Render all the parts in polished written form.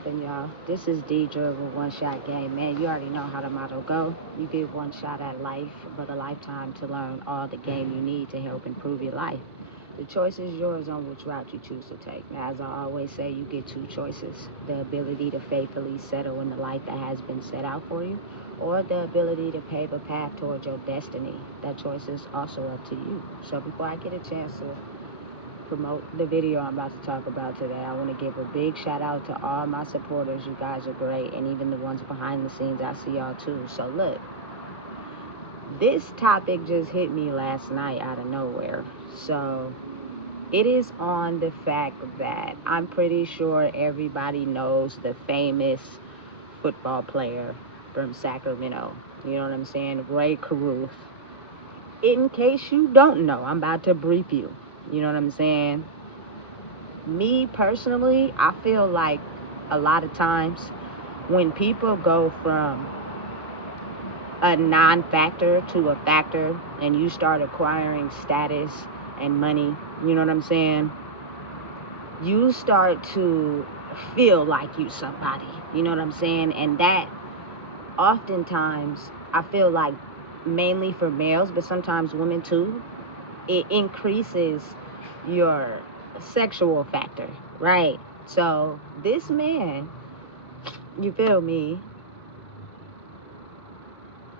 poppin', y'all? This is Deidre with One Shot Game. Man, you already know how the motto go. You get one shot at life, but a lifetime to learn all the game you need to help improve your life. The choice is yours on which route you choose to take. Now, as I always say, you get two choices. The ability to faithfully settle in the life that has been set out for you, or the ability to pave a path towards your destiny. That choice is also up to you. So before I get a chance to promote the video I'm about to talk about today, I want to give a big shout out to all my supporters. You guys are great, and even the ones behind the scenes, I see y'all too. So look, this topic just hit me last night out of nowhere. So it is on the fact that I'm pretty sure everybody knows the famous football player from Sacramento. You know what I'm saying? Rae Carruth. In case you don't know, I'm about to brief you. You know what I'm saying? Me personally, I feel like a lot of times when people go from a non-factor to a factor and you start acquiring status and money, you know what I'm saying? You start to feel like you somebody, you know what I'm saying? And that oftentimes, I feel like mainly for males, but sometimes women too, it increases your sexual factor, right? So this man, you feel me,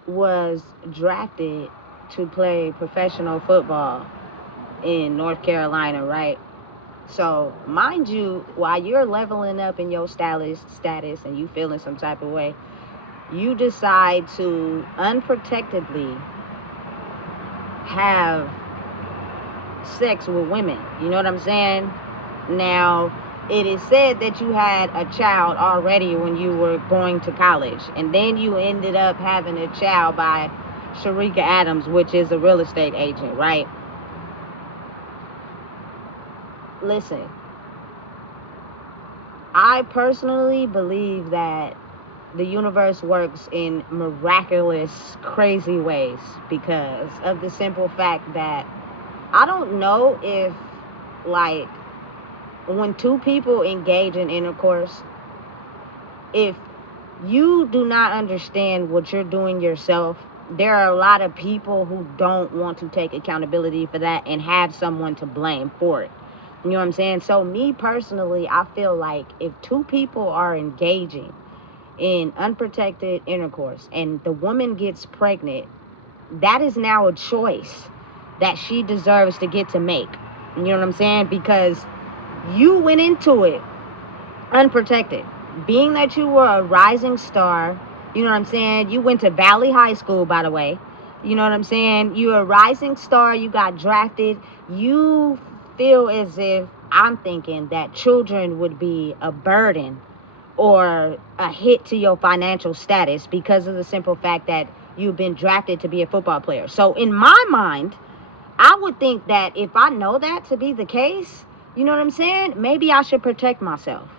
was drafted to play professional football in North Carolina, right? So mind you, while you're leveling up in your status and you feeling some type of way, you decide to unprotectedly have sex with women. You know what I'm saying? Now, it is said that you had a child already when you were going to college, and then you ended up having a child by Rae Carruth, which is a real estate agent, right? Listen, I personally believe that the universe works in miraculous, crazy ways because of the simple fact that I don't know if, like, when two people engage in intercourse, if you do not understand what you're doing yourself, there are a lot of people who don't want to take accountability for that and have someone to blame for it. You know what I'm saying? So me personally, I feel like if two people are engaging in unprotected intercourse and the woman gets pregnant, that is now a choice that she deserves to get to make. You know what I'm saying? Because you went into it unprotected. Being that you were a rising star, you know what I'm saying? You went to Valley High School, by the way. You know what I'm saying? You're a rising star. You got drafted. You feel as if, I'm thinking that children would be a burden or a hit to your financial status because of the simple fact that you've been drafted to be a football player. So in my mind, I would think that if I know that to be the case, you know what I'm saying? Maybe I should protect myself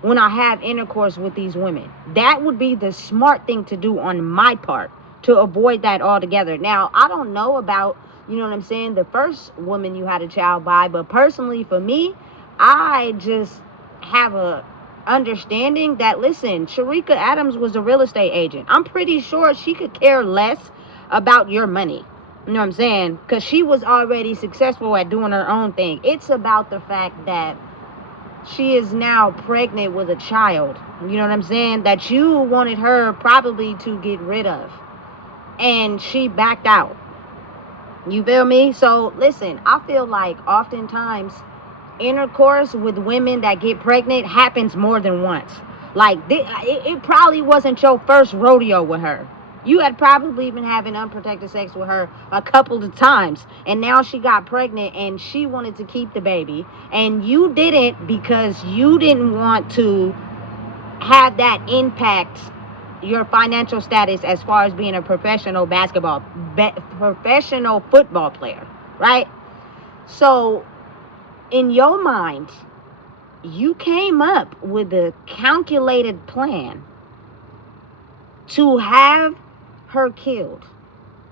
when I have intercourse with these women. That would be the smart thing to do on my part to avoid that altogether. Now, I don't know about, you know what I'm saying, the first woman you had a child by, but personally for me, I just have a understanding that, listen, Rae Carruth was a real estate agent. I'm pretty sure she could care less about your money. You know what I'm saying? Because she was already successful at doing her own thing. It's about the fact that she is now pregnant with a child. You know what I'm saying? That you wanted her probably to get rid of. And she backed out. You feel me? So, listen, I feel like oftentimes intercourse with women that get pregnant happens more than once. Like, it probably wasn't your first rodeo with her. You had probably been having unprotected sex with her a couple of times, and now she got pregnant and she wanted to keep the baby, and you didn't because you didn't want to have that impact your financial status as far as being a professional professional football player, right? So in your mind, you came up with a calculated plan to have her killed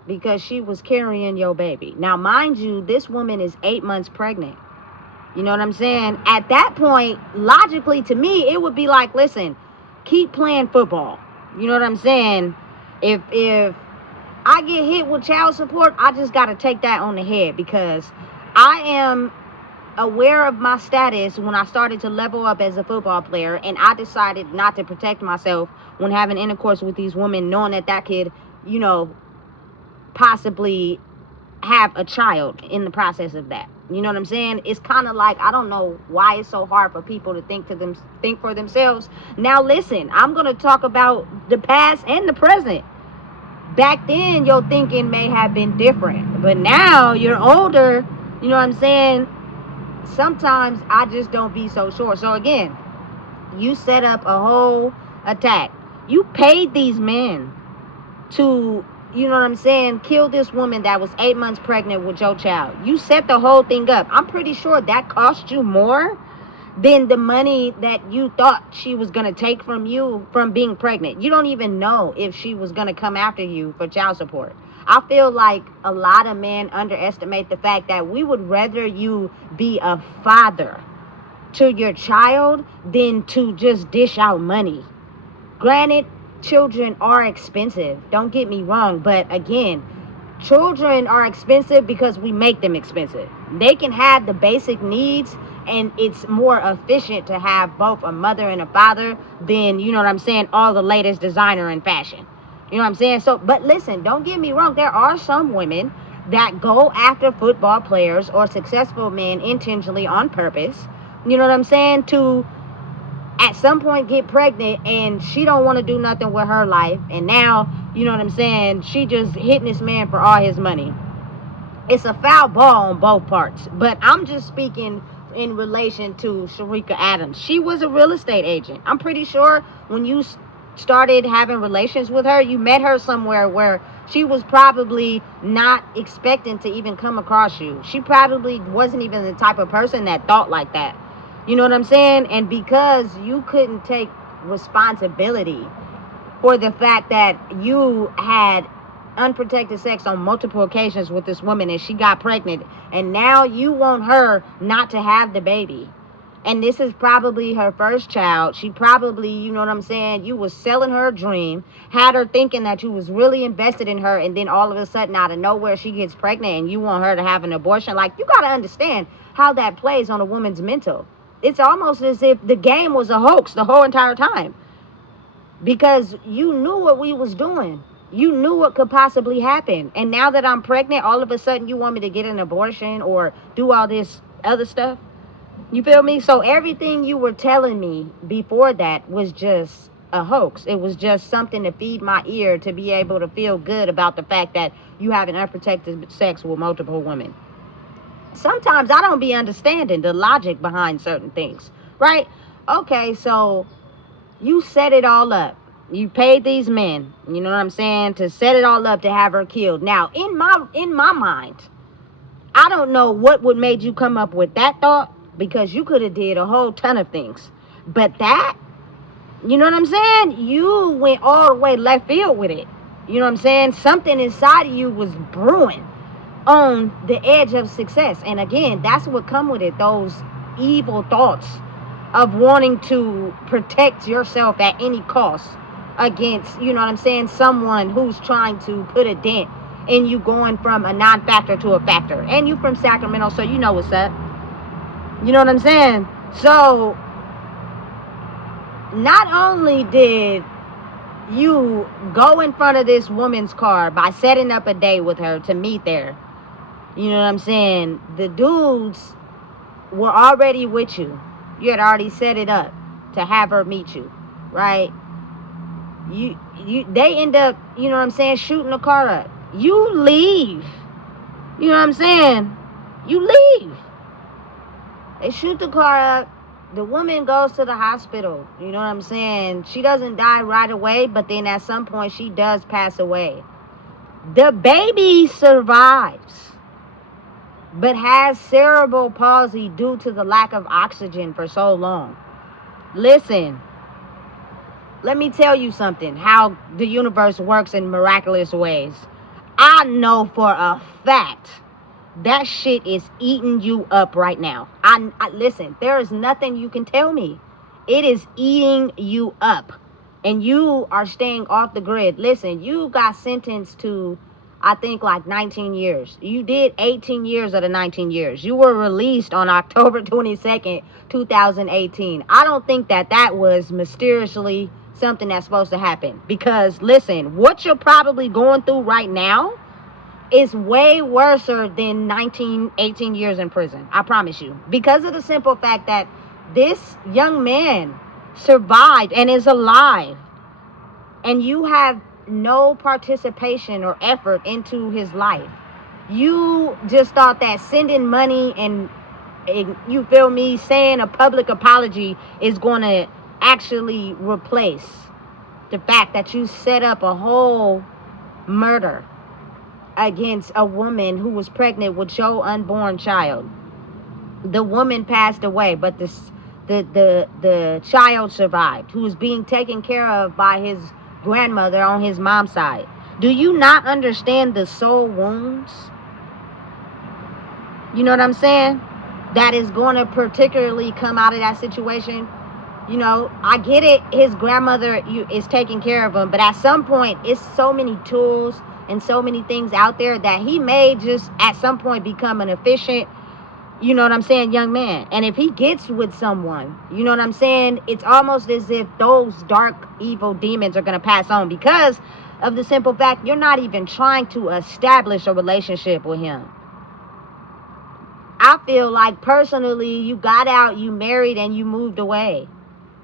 because she was carrying your baby. Now, mind you, this woman is 8 months pregnant. You know what I'm saying? At that point, logically to me, it would be like, listen, keep playing football. You know what I'm saying? If I get hit with child support, I just got to take that on the head, because I am aware of my status when I started to level up as a football player, and I decided not to protect myself when having intercourse with these women, knowing that that could, you know, possibly have a child in the process of that. You know what I'm saying? It's kind of like, I don't know why it's so hard for people to think for themselves. Now listen, I'm going to talk about the past and the present. Back then your thinking may have been different, but now you're older. You know what I'm saying? Sometimes I just don't be so sure. So again, you set up a whole attack. You paid these men to, you know what I'm saying, kill this woman that was 8 months pregnant with your child. You set the whole thing up. I'm pretty sure that cost you more than the money that you thought she was going to take from you from being pregnant. You don't even know if she was going to come after you for child support. I feel like a lot of men underestimate the fact that we would rather you be a father to your child than to just dish out money. Granted, children are expensive. Don't get me wrong. But again, children are expensive because we make them expensive. They can have the basic needs, and it's more efficient to have both a mother and a father than, you know what I'm saying, all the latest designer and fashion. You know what I'm saying? So, but listen, don't get me wrong. There are some women that go after football players or successful men intentionally on purpose. You know what I'm saying? To at some point get pregnant, and she don't want to do nothing with her life, and now, you know what I'm saying, she just hitting this man for all his money. It's a foul ball on both parts. But I'm just speaking in relation to Sharika Adams. She was a real estate agent. I'm pretty sure when you started having relations with her, you met her somewhere where she was probably not expecting to even come across you. She probably wasn't even the type of person that thought like that. You know what I'm saying? And because you couldn't take responsibility for the fact that you had unprotected sex on multiple occasions with this woman and she got pregnant, and now you want her not to have the baby, and this is probably her first child. She probably, you know what I'm saying, you was selling her a dream, had her thinking that you was really invested in her, and then all of a sudden out of nowhere she gets pregnant and you want her to have an abortion. Like, you got to understand how that plays on a woman's mental. It's almost as if the game was a hoax the whole entire time, because you knew what we was doing. You knew what could possibly happen. And now that I'm pregnant, all of a sudden you want me to get an abortion or do all this other stuff. You feel me? So everything you were telling me before that was just a hoax. It was just something to feed my ear, to be able to feel good about the fact that you have an unprotected sex with multiple women. Sometimes I don't be understanding the logic behind certain things, right? Okay, so you set it all up. You paid these men, you know what I'm saying, to set it all up to have her killed. Now, in my mind, I don't know what would made you come up with that thought, because you could have did a whole ton of things. But that, you know what I'm saying, you went all the way left field with it. You know what I'm saying? Something inside of you was brewing on the edge of success. And again, that's what come with it, those evil thoughts of wanting to protect yourself at any cost against, you know what I'm saying, someone who's trying to put a dent in you going from a non-factor to a factor. And you from Sacramento, so you know what's up. You know what I'm saying? So not only did you go in front of this woman's car by setting up a date with her to meet there, you know what I'm saying, the dudes were already with you. You had already set it up to have her meet you, right? They end up, you know what I'm saying, shooting the car up. You leave. You know what I'm saying? You leave. They shoot the car up. The woman goes to the hospital. You know what I'm saying? She doesn't die right away, but then at some point she does pass away. The baby survives, but has cerebral palsy due to the lack of oxygen for so long. Listen, let me tell you something, how the universe works in miraculous ways. I know for a fact That shit is eating you up right now. I listen, there is nothing you can tell me. It is eating you up. And you are staying off the grid. Listen, you got sentenced to, I think, like 19 years. You did 18 years of the 19 years. You were released on October 22nd, 2018. I don't think that was mysteriously something that's supposed to happen. Because, listen, what you're probably going through right now is way worse than 18 years in prison. I promise you. Because of the simple fact that this young man survived and is alive, and you have no participation or effort into his life. You just thought that sending money and you feel me, saying a public apology is going to actually replace the fact that you set up a whole murder against a woman who was pregnant with your unborn child. The woman passed away, but the child survived, who was being taken care of by his grandmother on his mom's side. Do you not understand the soul wounds? You know what I'm saying? That is going to particularly come out of that situation. You know, I get it. His grandmother is taking care of him, but at some point, it's so many tools and so many things out there that he may just at some point become an efficient, you know what I'm saying, young man. And if he gets with someone, you know what I'm saying, it's almost as if those dark, evil demons are going to pass on, because of the simple fact you're not even trying to establish a relationship with him. I feel like personally, you got out, you married, and you moved away.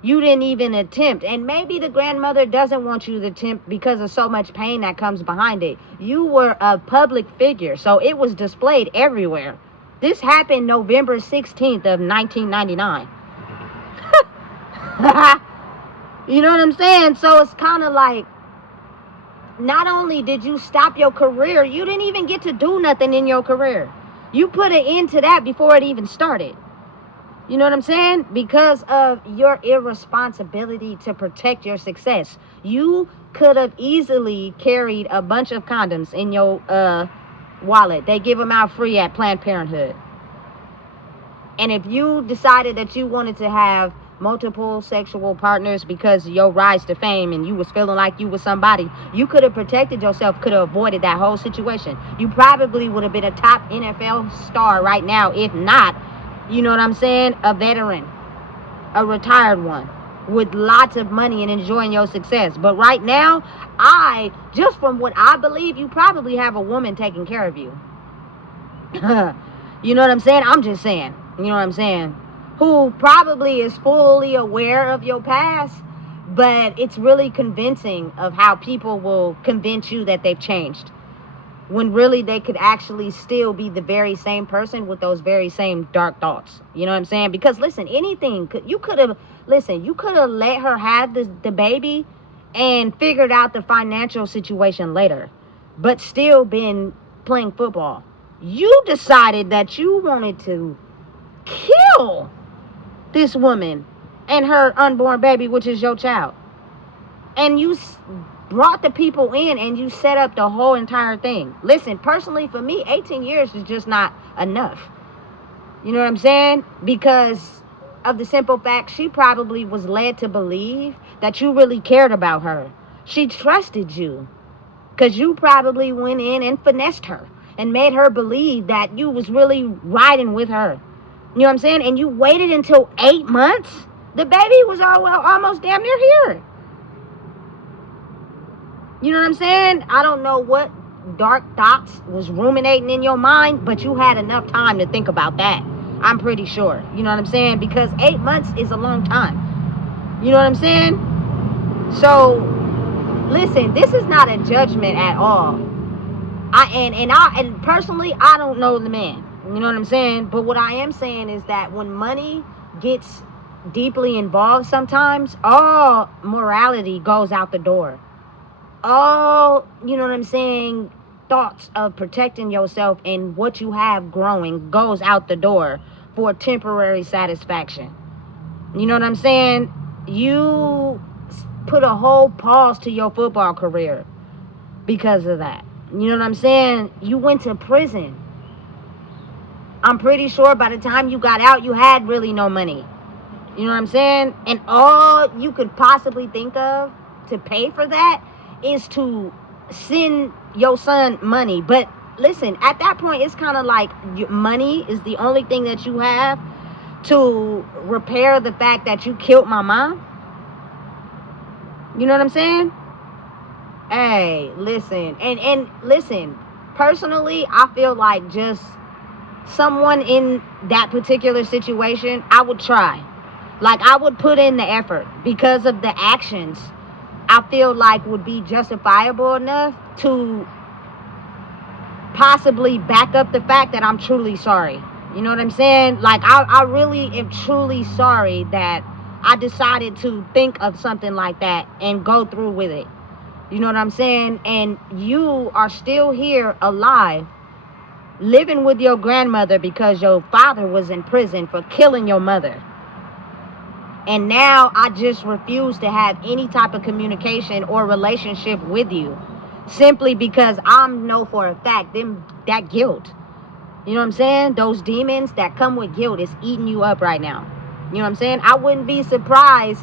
You didn't even attempt. And maybe the grandmother doesn't want you to attempt because of so much pain that comes behind it. You were a public figure, so it was displayed everywhere. This happened November 16th of 1999. You know what I'm saying? So it's kind of like, not only did you stop your career, you didn't even get to do nothing in your career. You put an end to that before it even started. You know what I'm saying? Because of your irresponsibility to protect your success. You could have easily carried a bunch of condoms in your wallet. They give them out free at Planned Parenthood. And if you decided that you wanted to have multiple sexual partners because of your rise to fame and you was feeling like you was somebody, you could have protected yourself, could have avoided that whole situation. You probably would have been a top NFL star right now, if not, you know what I'm saying, a veteran, a retired one, with lots of money and enjoying your success. But right now, just from what I believe, you probably have a woman taking care of you. You know what I'm saying? I'm just saying, you know what I'm saying? Who probably is fully aware of your past, but it's really convincing of how people will convince you that they've changed, when really they could actually still be the very same person with those very same dark thoughts. You know what I'm saying? Because listen, you could have let her have the baby and figured out the financial situation later, but still been playing football. You decided that you wanted to kill this woman and her unborn baby, which is your child. And you brought the people in and you set up the whole entire thing. Listen, personally, for me, 18 years is just not enough. You know what I'm saying? Because of the simple fact, she probably was led to believe that you really cared about her. She trusted you because you probably went in and finessed her and made her believe that you was really riding with her. You know what I'm saying? And you waited until 8 months? The baby was almost damn near here. You know what I'm saying? I don't know what dark thoughts was ruminating in your mind, but you had enough time to think about that. I'm pretty sure. You know what I'm saying? Because 8 months is a long time. You know what I'm saying? So, listen, this is not a judgment at all. And personally, I don't know the man. You know what I'm saying? But what I am saying is that when money gets deeply involved, sometimes all morality goes out the door. All, you know what I'm saying, thoughts of protecting yourself and what you have growing goes out the door for temporary satisfaction. You know what I'm saying? You put a whole pause to your football career because of that. You know what I'm saying? You went to prison. I'm pretty sure by the time you got out, you had really no money. You know what I'm saying? And all you could possibly think of to pay for that is to send your son money. But listen, at that point, it's kind of like money is the only thing that you have to repair the fact that you killed my mom. You know what I'm saying? Hey, listen. And listen, personally, I feel like just someone in that particular situation, I would try. Like, I would put in the effort because of the actions I feel like would be justifiable enough to possibly back up the fact that I'm truly sorry. You know what I'm saying? Like, I really am truly sorry that I decided to think of something like that and go through with it. You know what I'm saying? And you are still here alive, living with your grandmother because your father was in prison for killing your mother. And now I just refuse to have any type of communication or relationship with you simply because I know for a fact that guilt. You know what I'm saying? Those demons that come with guilt is eating you up right now. You know what I'm saying? I wouldn't be surprised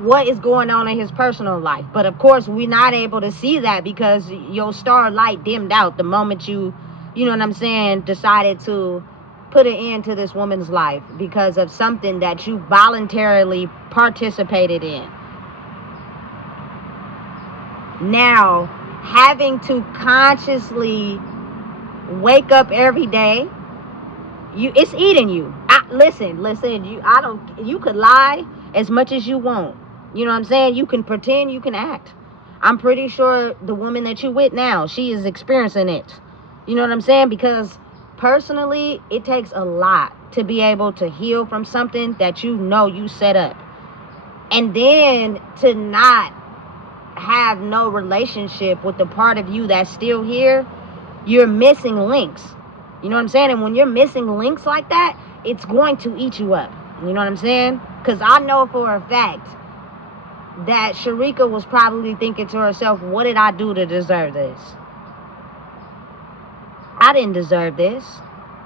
what is going on in his personal life. But of course, we're not able to see that because your star light dimmed out the moment you know what I'm saying, decided to put an end to this woman's life because of something that you voluntarily participated in. Now, having to consciously wake up every day, it's eating you. Listen, you could lie as much as you want. You know what I'm saying? You can pretend, you can act. I'm pretty sure the woman that you with now, she is experiencing it. You know what I'm saying? Because personally, it takes a lot to be able to heal from something that you know you set up. And then to not have no relationship with the part of you that's still here, you're missing links. You know what I'm saying? And when you're missing links like that, it's going to eat you up. You know what I'm saying? Because I know for a fact that Sharika was probably thinking to herself, what did I do to deserve this? I didn't deserve this.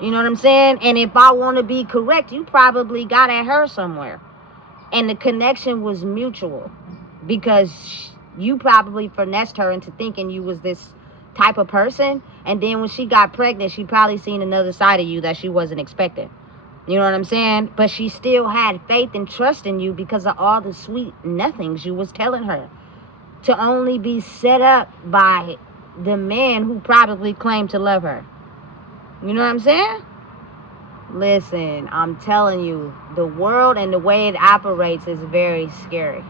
You know what I'm saying? And if I want to be correct, you probably got at her somewhere. And the connection was mutual because you probably finessed her into thinking you was this type of person. And then when she got pregnant, she probably seen another side of you that she wasn't expecting. You know what I'm saying? But she still had faith and trust in you because of all the sweet nothings you was telling her. To only be set up by the man who probably claimed to love her. You know what I'm saying? Listen, I'm telling you, the world and the way it operates is very scary.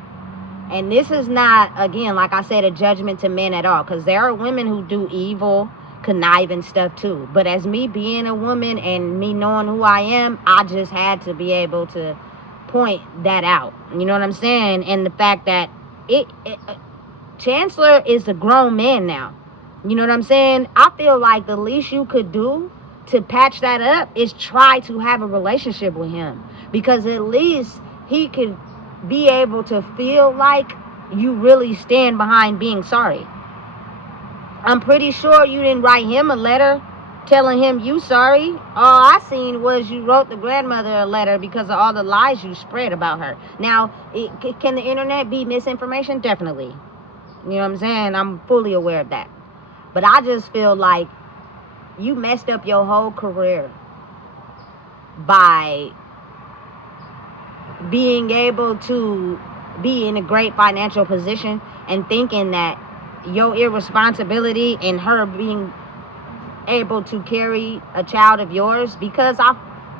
And this is not, again, like I said, a judgment to men at all. Because there are women who do evil, conniving stuff too. But as me being a woman and me knowing who I am, I just had to be able to point that out. You know what I'm saying? And the fact that Chancellor is a grown man now. You know what I'm saying? I feel like the least you could do to patch that up is try to have a relationship with him. Because at least he could be able to feel like you really stand behind being sorry. I'm pretty sure you didn't write him a letter telling him you sorry. All I seen was you wrote the grandmother a letter because of all the lies you spread about her. Now, can the internet be misinformation? Definitely. You know what I'm saying? I'm fully aware of that. But I just feel like you messed up your whole career by being able to be in a great financial position and thinking that your irresponsibility and her being able to carry a child of yours, because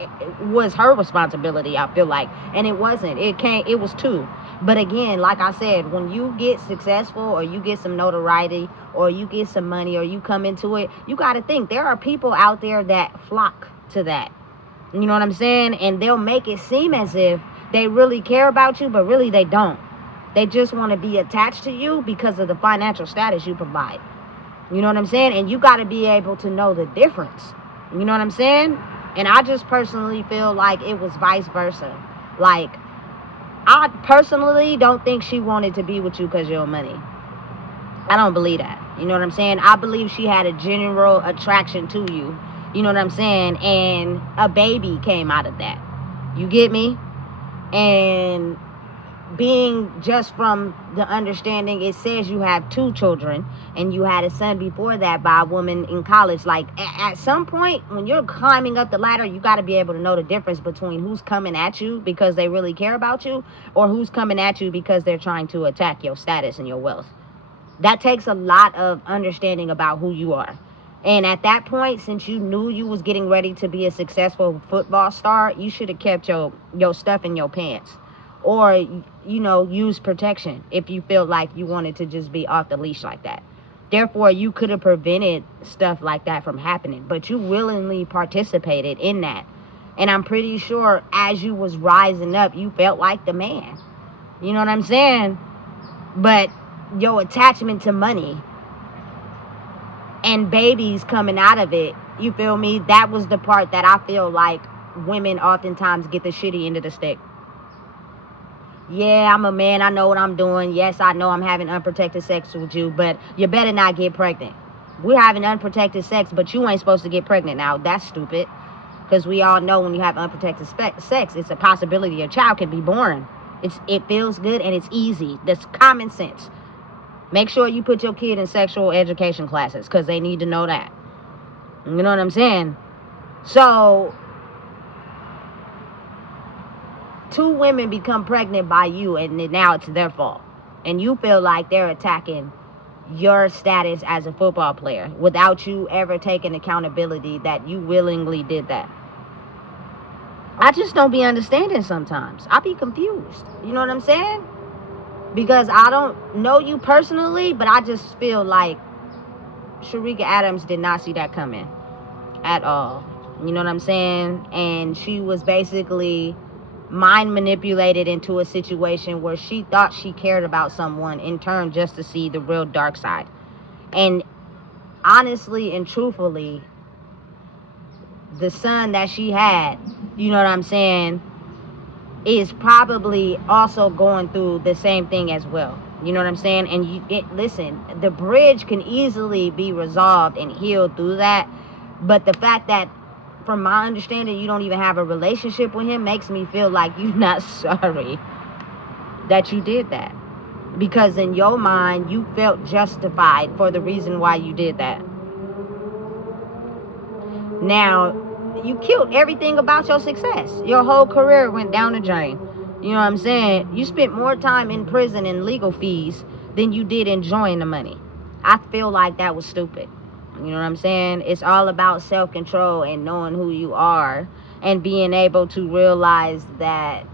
it was her responsibility, I feel like, and it wasn't. It was two. But again, like I said, when you get successful or you get some notoriety or you get some money or you come into it, you got to think there are people out there that flock to that. You know what I'm saying? And they'll make it seem as if they really care about you, but really they don't. They just want to be attached to you because of the financial status you provide. You know what I'm saying? And you got to be able to know the difference. You know what I'm saying? And I just personally feel like it was vice versa. Like, I personally don't think she wanted to be with you because of your money. I don't believe that. You know what I'm saying? I believe she had a general attraction to you. You know what I'm saying? And a baby came out of that. You get me? And being just from the understanding, it says you have 2 children and you had a son before that by a woman in college. Like at some point when you're climbing up the ladder, you got to be able to know the difference between who's coming at you because they really care about you or who's coming at you because they're trying to attack your status and your wealth. That takes a lot of understanding about who you are. And at that point, since you knew you was getting ready to be a successful football star, you should have kept your stuff in your pants. Or, you know, use protection if you feel like you wanted to just be off the leash like that. Therefore, you could have prevented stuff like that from happening. But you willingly participated in that. And I'm pretty sure as you was rising up, you felt like the man. You know what I'm saying? But your attachment to money and babies coming out of it, you feel me? That was the part that I feel like women oftentimes get the shitty end of the stick. Yeah, I'm a man. I know what I'm doing. Yes, I know I'm having unprotected sex with you, but you better not get pregnant. We're having unprotected sex, but you ain't supposed to get pregnant. Now, that's stupid. Because we all know when you have unprotected sex, it's a possibility a child can be born. It feels good and it's easy. That's common sense. Make sure you put your kid in sexual education classes because they need to know that. You know what I'm saying? So 2 women become pregnant by you and now it's their fault. And you feel like they're attacking your status as a football player without you ever taking accountability that you willingly did that. I just don't be understanding sometimes. I be confused. You know what I'm saying? Because I don't know you personally, but I just feel like Sharika Adams did not see that coming at all. You know what I'm saying? And she was basically mind manipulated into a situation where she thought she cared about someone in turn just to see the real dark side. And honestly and truthfully, the son that she had, you know what I'm saying, is probably also going through the same thing as well. You know what I'm saying? And listen, the bridge can easily be resolved and healed through that. But the fact that, from my understanding, you don't even have a relationship with him makes me feel like you're not sorry that you did that. Because in your mind, you felt justified for the reason why you did that. Now, you killed everything about your success. Your whole career went down the drain. You know what I'm saying? You spent more time in prison and legal fees than you did enjoying the money. I feel like that was stupid. You know what I'm saying? It's all about self-control and knowing who you are and being able to realize that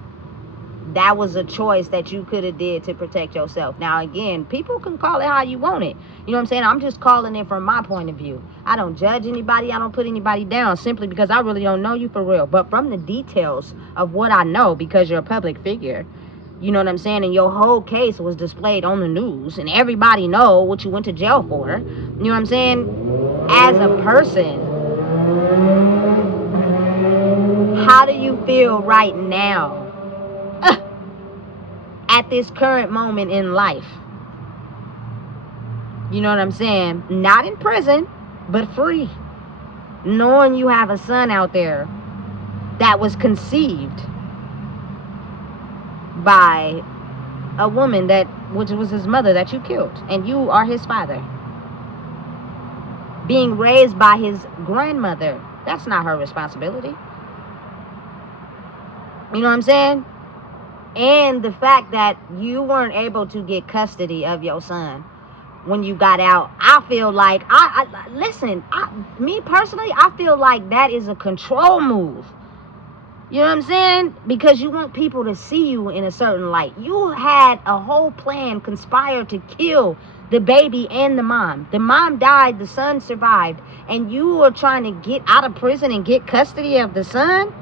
that was a choice that you could have did to protect yourself. Now, again, people can call it how you want it. You know what I'm saying? I'm just calling it from my point of view. I don't judge anybody. I don't put anybody down simply because I really don't know you for real. But from the details of what I know, because you're a public figure, you know what I'm saying? And your whole case was displayed on the news and everybody know what you went to jail for. You know what I'm saying? As a person, how do you feel right now? At this current moment in life? You know what I'm saying? Not in prison, but free. Knowing you have a son out there that was conceived by a woman which was his mother that you killed, and you are his father. Being raised by his grandmother, that's not her responsibility. You know what I'm saying? And the fact that you weren't able to get custody of your son when you got out, I feel like, me personally, I feel like that is a control move. You know what I'm saying? Because you want people to see you in a certain light. You had a whole plan conspired to kill the baby and the mom. The mom died, the son survived, and you were trying to get out of prison and get custody of the son?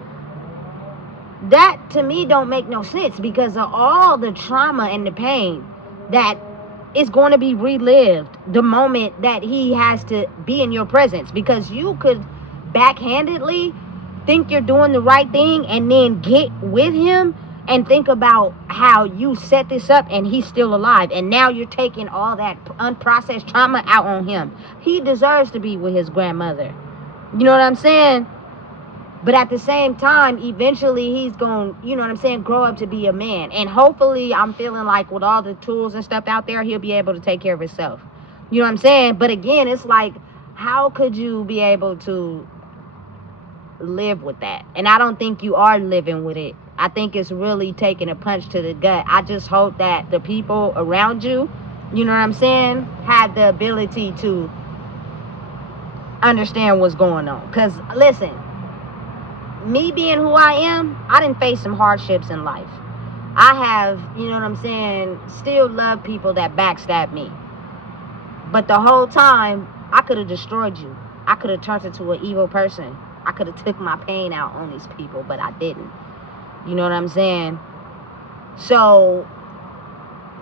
That to me don't make no sense because of all the trauma and the pain that is going to be relived the moment that he has to be in your presence, because you could backhandedly think you're doing the right thing and then get with him and think about how you set this up and he's still alive, and now you're taking all that unprocessed trauma out on him. He deserves to be with his grandmother. You know what I'm saying? But at the same time, eventually he's going, you know what I'm saying, grow up to be a man. And hopefully, I'm feeling like with all the tools and stuff out there, he'll be able to take care of himself. You know what I'm saying? But again, it's like, how could you be able to live with that? And I don't think you are living with it. I think it's really taking a punch to the gut. I just hope that the people around you, you know what I'm saying, have the ability to understand what's going on. Because, listen, me being who I am, I didn't face some hardships in life. I have, you know what I'm saying, still love people that backstab me. But the whole time, I could have destroyed you. I could have turned into an evil person. I could have took my pain out on these people, but I didn't. You know what I'm saying? So,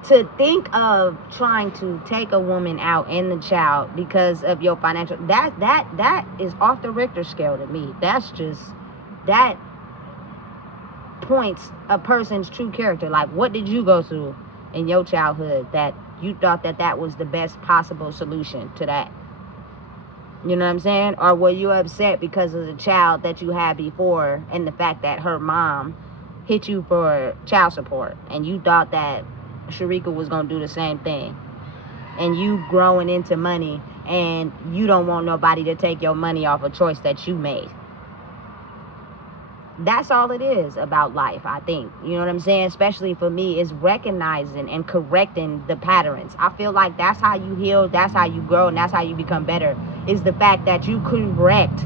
to think of trying to take a woman out and the child because of your financial, that is off the Richter scale to me. That's just, that points a person's true character. Like, what did you go through in your childhood that you thought that was the best possible solution to that? You know what I'm saying? Or were you upset because of the child that you had before and the fact that her mom hit you for child support and you thought that Sharika was going to do the same thing? And you growing into money and you don't want nobody to take your money off a choice that you made. That's all it is about life, I think. You know what I'm saying? Especially for me, is recognizing and correcting the patterns. I feel like that's how you heal, that's how you grow, and that's how you become better, is the fact that you correct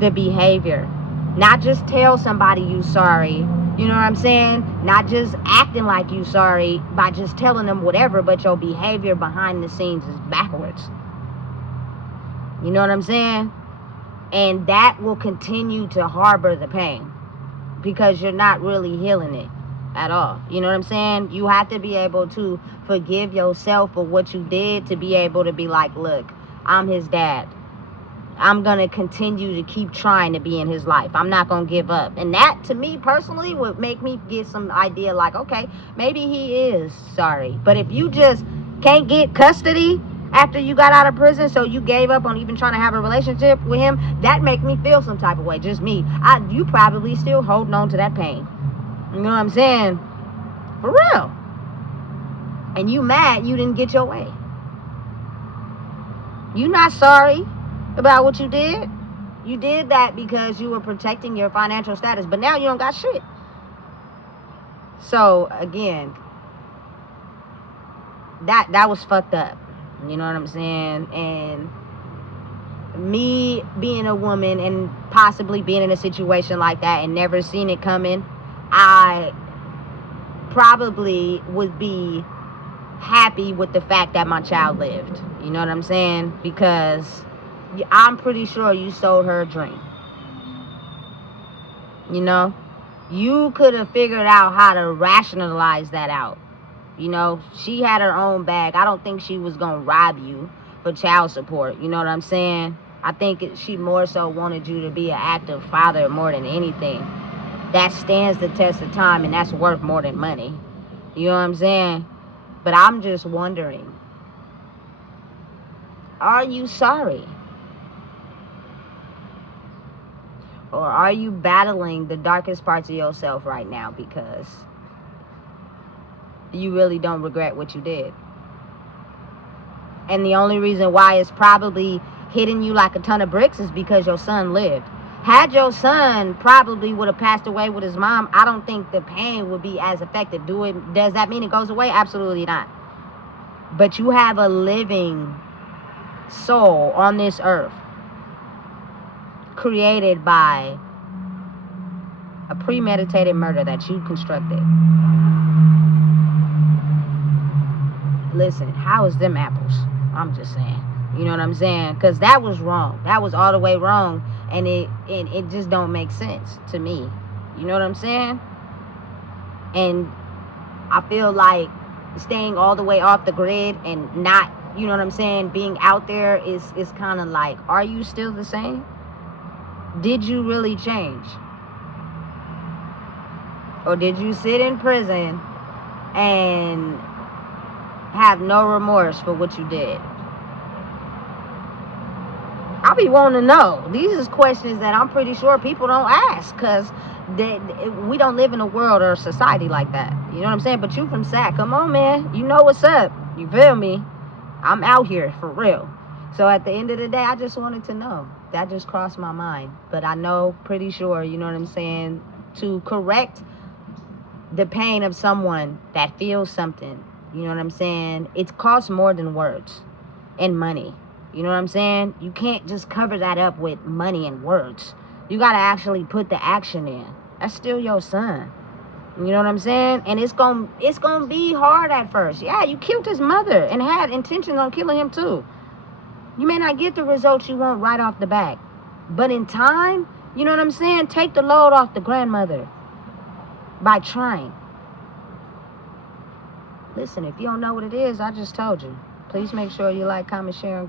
the behavior. Not just tell somebody you sorry, you know what I'm saying? Not just acting like you sorry by just telling them whatever, but your behavior behind the scenes is backwards. You know what I'm saying? And that will continue to harbor the pain, because you're not really healing it at all. You know what I'm saying? You have to be able to forgive yourself for what you did to be able to be like, look, I'm his dad. I'm going to continue to keep trying to be in his life. I'm not going to give up. And that, to me personally, would make me get some idea like, okay, maybe he is sorry. But if you just can't get custody after you got out of prison, so you gave up on even trying to have a relationship with him, that make me feel some type of way. Just me. You probably still holding on to that pain. You know what I'm saying? For real. And you mad you didn't get your way. You not sorry about what you did. You did that because you were protecting your financial status, but now you don't got shit. So again, that was fucked up. You know what I'm saying? And me being a woman and possibly being in a situation like that and never seen it coming, I probably would be happy with the fact that my child lived. You know what I'm saying? Because I'm pretty sure you sold her a dream. You know? You could have figured out how to rationalize that out. You know, she had her own bag. I don't think she was going to rob you for child support. You know what I'm saying? I think she more so wanted you to be an active father more than anything. That stands the test of time, and that's worth more than money. You know what I'm saying? But I'm just wondering, are you sorry? Or are you battling the darkest parts of yourself right now because you really don't regret what you did? And the only reason why it's probably hitting you like a ton of bricks is because your son lived. Had your son probably would have passed away with his mom, I don't think the pain would be as effective. Does that mean it goes away? Absolutely not. But you have a living soul on this earth, created by a premeditated murder that you constructed. Listen, how is them apples? I'm just saying. You know what I'm saying? Because that was wrong. That was all the way wrong. And it just don't make sense to me. You know what I'm saying? And I feel like staying all the way off the grid and not, you know what I'm saying, being out there is kind of like, are you still the same? Did you really change? Or did you sit in prison and have no remorse for what you did? I be wanting to know. These is questions that I'm pretty sure people don't ask, because we don't live in a world or a society like that. You know what I'm saying? But you from SAC, come on, man. You know what's up. You feel me? I'm out here for real. So at the end of the day, I just wanted to know. That just crossed my mind. But I know, pretty sure, you know what I'm saying, to correct the pain of someone that feels something, you know what I'm saying, it costs more than words and money. You know what I'm saying? You can't just cover that up with money and words. You got to actually put the action in. That's still your son. You know what I'm saying? And it's gonna be hard at first. Yeah, you killed his mother and had intentions on killing him too. You may not get the results you want right off the bat, but in time, you know what I'm saying, take the load off the grandmother by trying. Listen, if you don't know what it is, I just told you. Please make sure you like, comment, share,